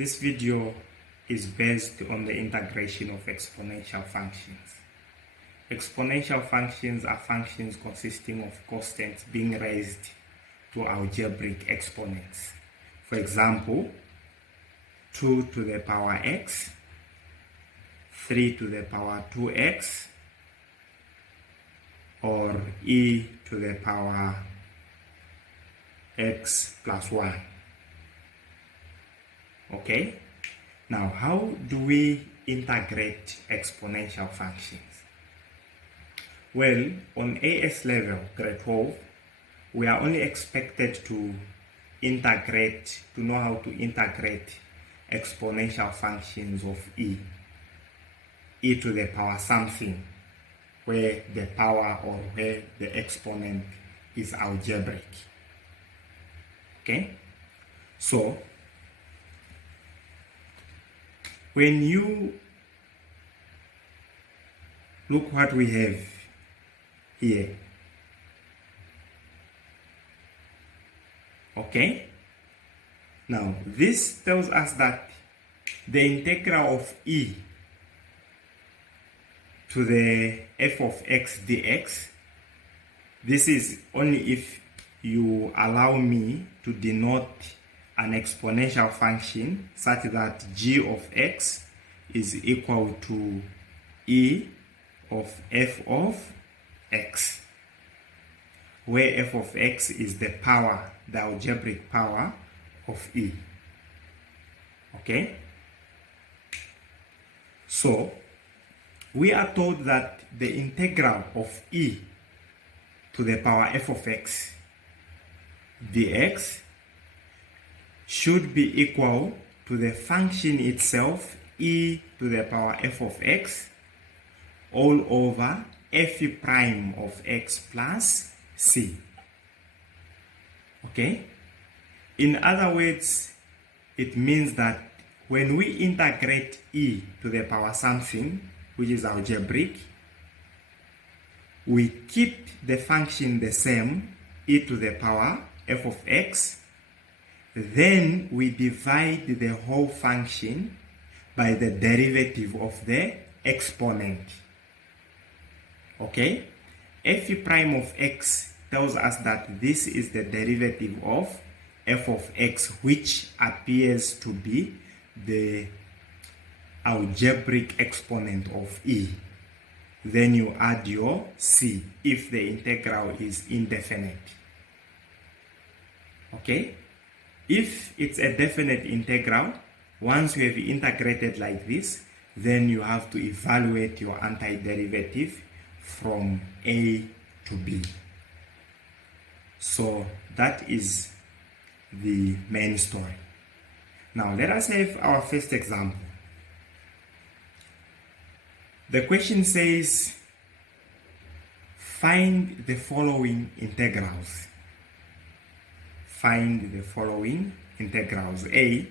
This video is based on the integration of exponential functions. Exponential functions are functions consisting of constants being raised to algebraic exponents. For example, 2 to the power x, 3 to the power 2x, or e to the power x plus 1. Okay? Now, how do we integrate exponential functions? Well, on AS level, grade 12, we are only expected to know how to integrate exponential functions of e to the power something, where the power or where the exponent is algebraic. Okay? So, when you look what we have here, okay? Now, this tells us that the integral of e to the f of x dx, this is only if you allow me to denote an exponential function such that g of x is equal to e of f of x, where f of x is the power, the algebraic power of e. Okay? So, we are told that the integral of e to the power f of x dx should be equal to the function itself, e to the power f of x, all over f prime of x plus c. Okay? In other words, it means that when we integrate e to the power something, which is algebraic, we keep the function the same, e to the power f of x, then we divide the whole function by the derivative of the exponent. Okay? F prime of x tells us that this is the derivative of f of x, which appears to be the algebraic exponent of e. Then you add your c if the integral is indefinite. Okay? If it's a definite integral, once you have integrated like this, then you have to evaluate your antiderivative from a to b. So that is the main story. Now let us have our first example. The question says, find the following integrals. Find the following integrals. A,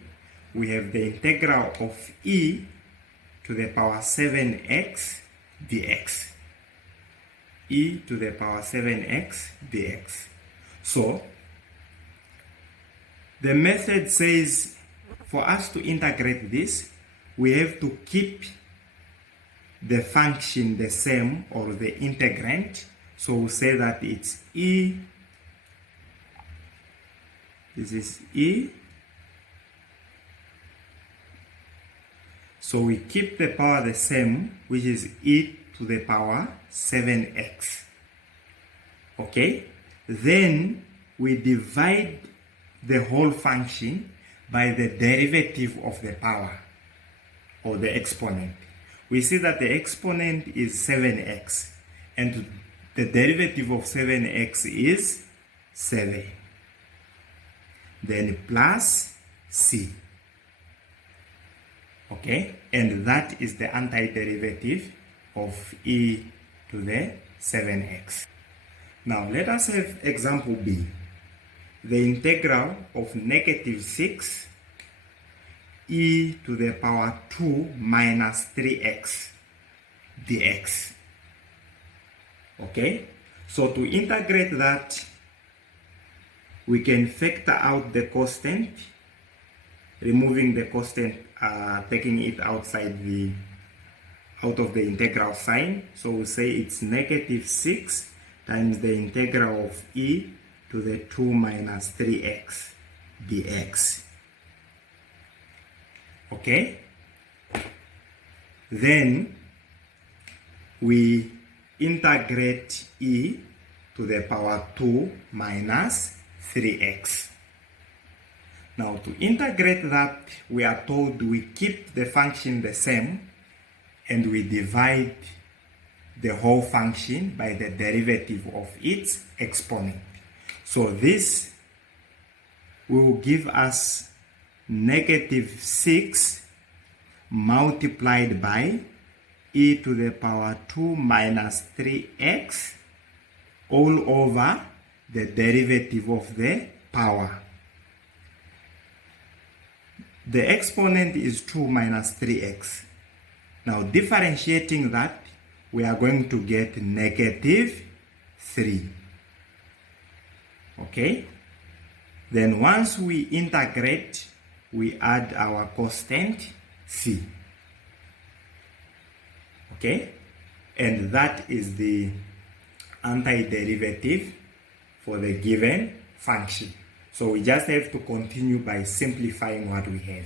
we have the integral of e to the power 7x dx. E to the power 7x dx. So, the method says for us to integrate this, we have to keep the function the same, or the integrand. So we'll say that it's e, this is e. So we keep the power the same, which is e to the power 7x. Okay? Then we divide the whole function by the derivative of the power, or the exponent. We see that the exponent is 7x, and the derivative of 7x is 7. Then plus c. Okay? And that is the antiderivative of e to the 7x. Now let us have example b. The integral of negative 6 e to the power 2 minus 3x dx. Okay? So to integrate that, we can factor out the constant removing the constant, taking it out of the integral sign. So we say it's negative 6 times the integral of e to the 2 minus 3x dx. Okay? Then we integrate e to the power 2 minus 3x. Now to integrate that, we are told we keep the function the same and we divide the whole function by the derivative of its exponent. So this will give us negative 6 multiplied by e to the power 2 minus 3x all over the derivative of the power. The exponent is 2 minus 3x. Now differentiating that, we are going to get negative 3. Okay? Then once we integrate, we add our constant c. Okay? And that is the antiderivative for the given function. So we just have to continue by simplifying what we have.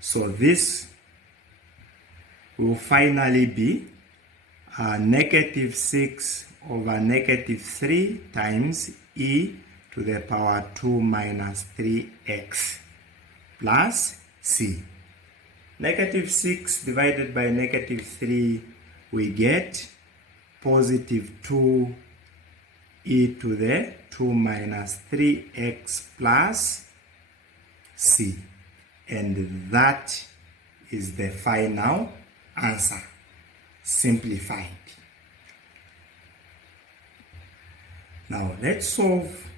So this will finally be negative 6 over negative 3 times e to the power 2 minus 3x plus c. Negative 6 divided by negative 3, we get positive 2 e to the 2 minus 3x plus c. And that is the final answer, simplified. Now let's solve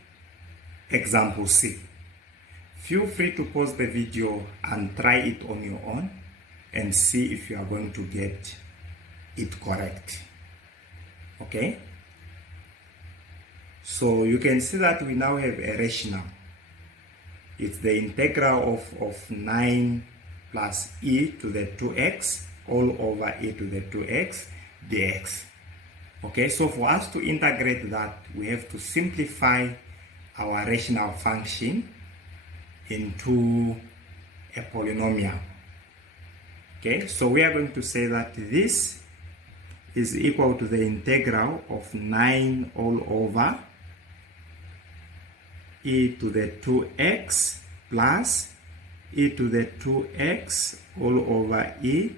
example C. Feel free to pause the video and try it on your own and see if you are going to get it correct. Okay? So you can see that we now have a rational. It's the integral of 9 plus e to the 2x all over e to the 2x dx. Okay, so for us to integrate that, we have to simplify our rational function into a polynomial. Okay, so we are going to say that this is equal to the integral of 9 all over e to the 2x plus e to the 2x all over e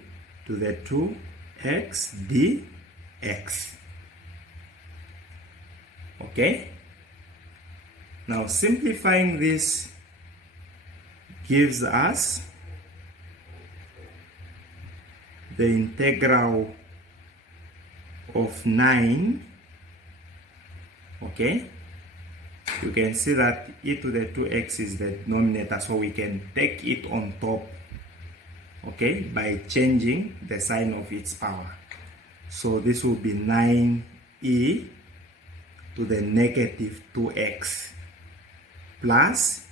to the 2x dx. Okay? Now simplifying this gives us the integral of 9. Okay? You can see that e to the 2x is the denominator, so we can take it on top, okay, by changing the sign of its power. So this will be 9e to the negative 2x plus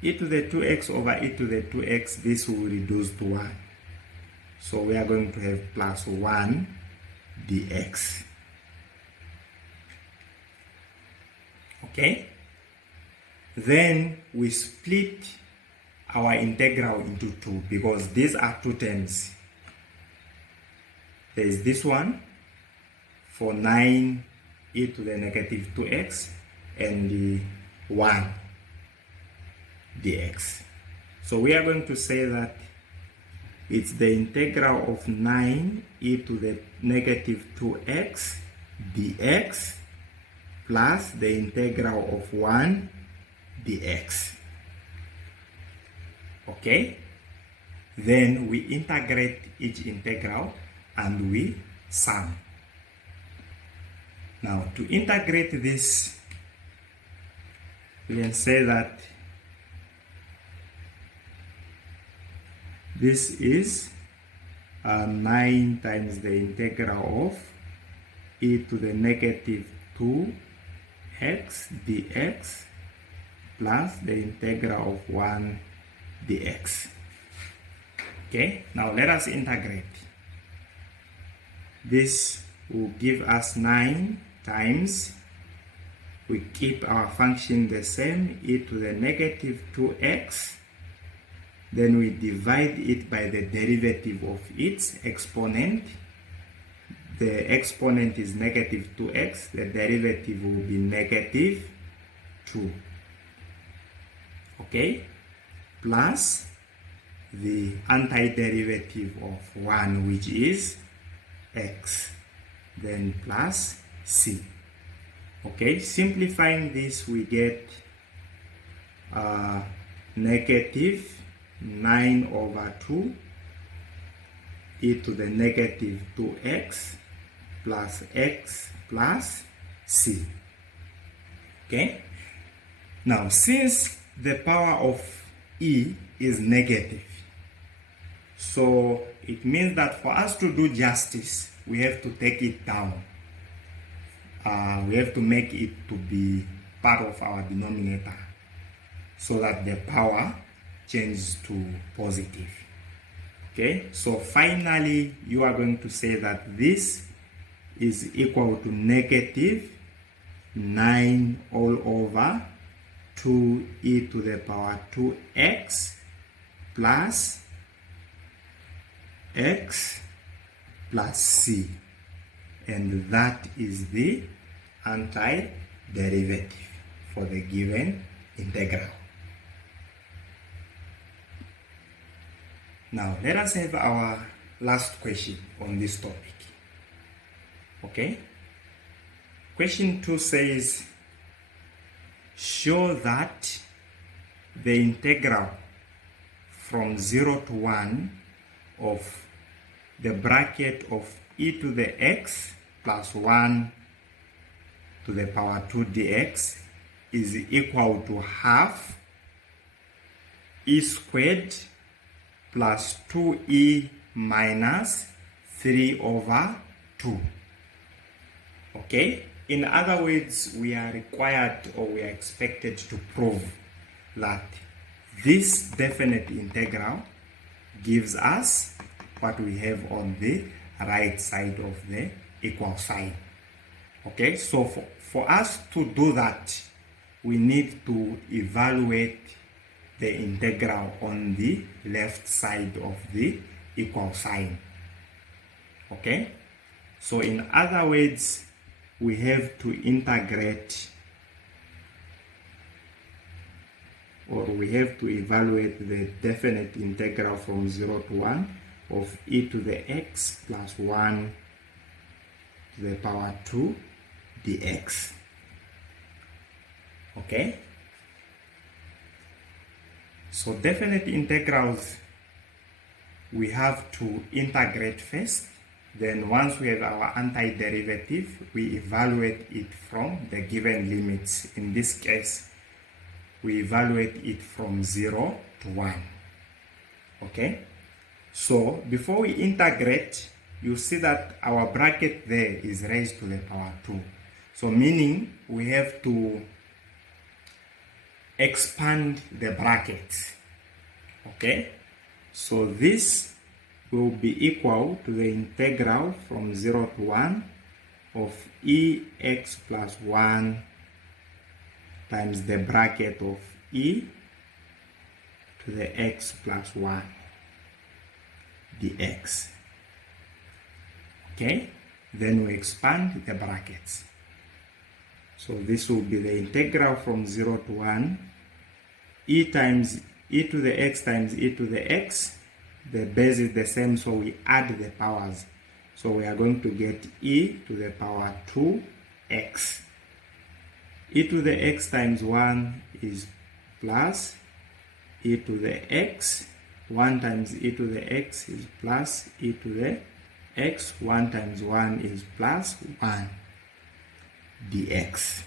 e to the 2x over e to the 2x. This will reduce to 1. So we are going to have plus 1 dx. Okay? Then we split our integral into 2 because these are two terms. There is this one for 9 e to the negative 2x and the 1 dx. So we are going to say that it's the integral of 9 e to the negative 2x dx plus the integral of 1 dx. Okay? Then we integrate each integral and we sum. Now to integrate this, we can say that this is 9 times the integral of e to the negative 2x dx plus the integral of 1 dx. Okay, now let us integrate. This will give us 9 times, we keep our function the same, e to the negative 2x, then we divide it by the derivative of its exponent. The exponent is negative 2x, the derivative will be negative 2. Okay, plus the antiderivative of 1, which is x, then plus c. Okay, simplifying this, we get negative 9 over 2 e to the negative 2x plus x plus c. Okay, now since the power of e is negative, so it means that for us to do justice, we have to take it down. We have to make it to be part of our denominator so that the power changes to positive. Okay, so finally you are going to say that this is equal to negative 9 all over 2e to the power 2x plus x plus c, and that is the antiderivative for the given integral. Now let us have our last question on this topic. Okay, question 2 says, show that the integral from 0 to 1 of the bracket of e to the x plus 1 to the power 2 dx is equal to half e squared plus 2e minus 3 over 2. Okay, in other words, we are required or we are expected to prove that this definite integral gives us what we have on the right side of the equal sign. Okay, so for us to do that, we need to evaluate the integral on the left side of the equal sign. Okay, so in other words, we have to integrate, or we have to evaluate the definite integral from 0 to 1 of e to the x plus 1 to the power 2 dx. Okay, so definite integrals, we have to integrate first. Then once we have our antiderivative, we evaluate it from the given limits. In this case, we evaluate it from 0 to 1. Okay, so before we integrate, you see that our bracket there is raised to the power 2. So meaning we have to expand the brackets. Okay, so this will be equal to the integral from 0 to 1 of ex plus 1 times the bracket of e to the x plus 1 dx. Okay, then we expand the brackets. So this will be the integral from 0 to 1, e times e to the x times e to the x. The base is the same, so we add the powers. So we are going to get e to the power 2x. E to the x times 1 is plus e to the x. 1 times e to the x is plus e to the x. 1 times 1 is plus 1 dx.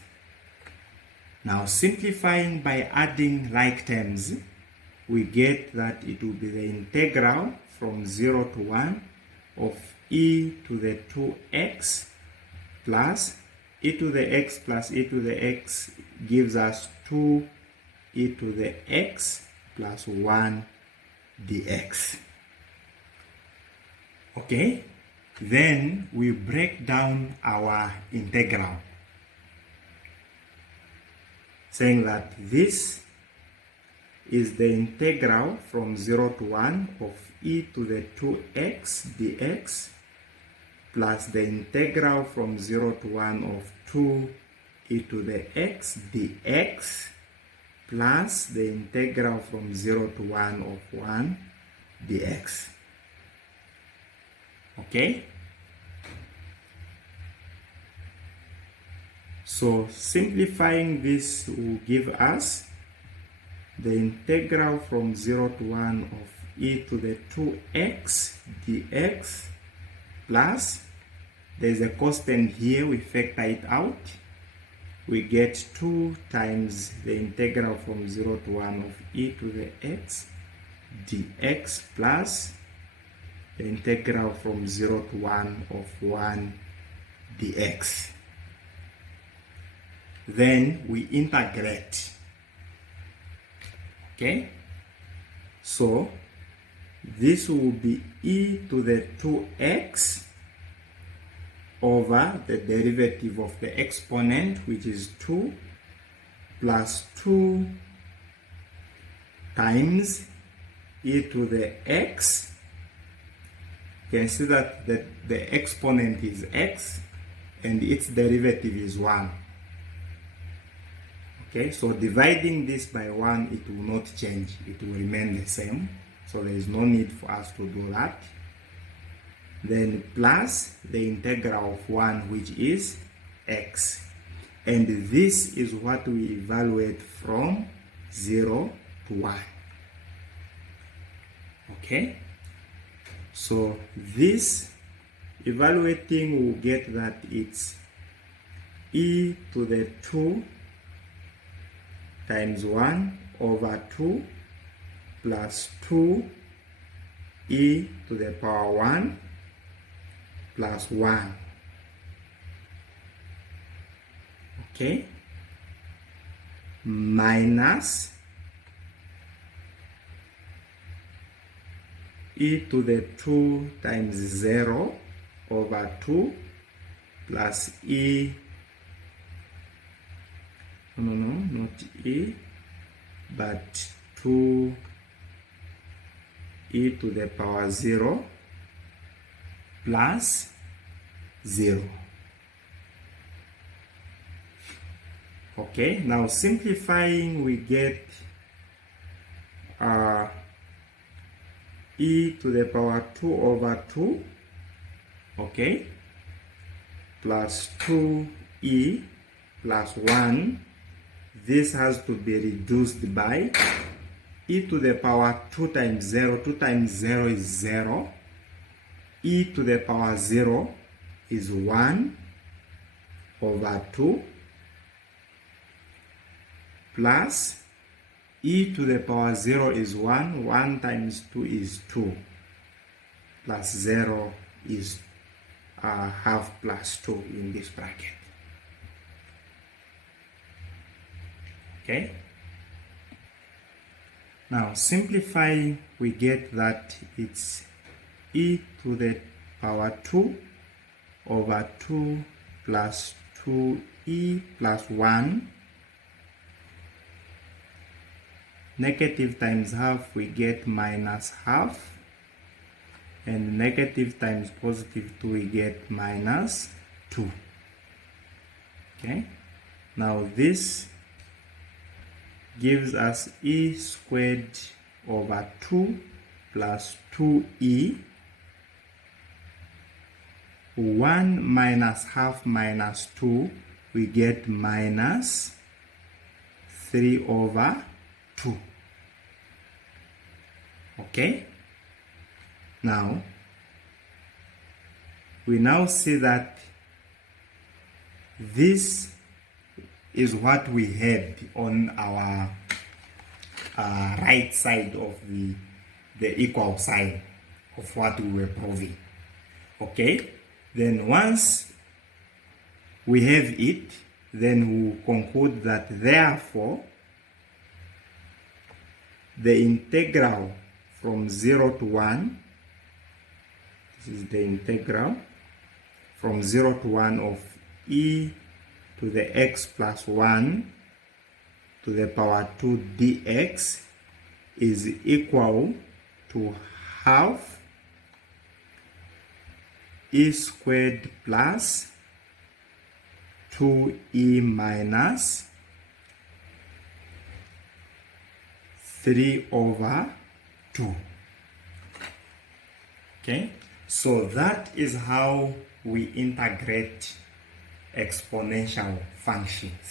Now simplifying by adding like terms, we get that it will be the integral from 0 to 1 of e to the 2x plus e to the x plus e to the x gives us 2 e to the x plus 1 dx. Okay, then we break down our integral, saying that this is the integral from 0 to 1 of e to the 2x dx plus the integral from 0 to 1 of 2 e to the x dx plus the integral from 0 to 1 of 1 dx. Okay? So simplifying this will give us the integral from 0 to 1 of e to the 2x dx plus, there's a constant here, we factor it out, we get 2 times the integral from 0 to 1 of e to the x dx plus the integral from 0 to 1 of 1 dx. Then we integrate. Okay, so this will be e to the 2x over the derivative of the exponent, which is 2, plus 2 times e to the x. You can see that the exponent is x and its derivative is 1. Okay, so dividing this by 1, it will not change, it will remain the same, so there is no need for us to do that. Then plus the integral of 1, which is x, and this is what we evaluate from 0 to 1. Okay, so this evaluating will get that it's e to the 2 times 1 over 2 plus 2 e to the power 1 plus 1. Okay, minus e to the 2 times 0 over 2 plus e, not e, but 2 e to the power 0 plus 0. Okay, now simplifying, we get e to the power 2 over 2, okay, plus 2e plus 1. This has to be reduced by e to the power 2 times 0. 2 times 0 is 0. E to the power 0 is 1 over 2 plus e to the power 0 is 1. 1 times 2 is 2 plus 0 is half plus 2 in this bracket. Okay, now simplifying, we get that it's e to the power 2 over 2 plus 2e plus 1. Negative times half, we get minus half, and negative times positive 2, we get minus 2. Okay, now this gives us e squared over 2 plus 2e. 1 minus half minus 2, we get minus 3 over 2. Okay, now we now see that this is what we had on our right side of the equal sign of what we were proving. Okay, then once we have it, then we'll conclude that therefore the integral from 0 to 1, this is the integral from 0 to 1 of e to the x plus 1 to the power 2 dx is equal to half e squared plus 2e minus 3 over 2. Okay, so that is how we integrate exponential functions.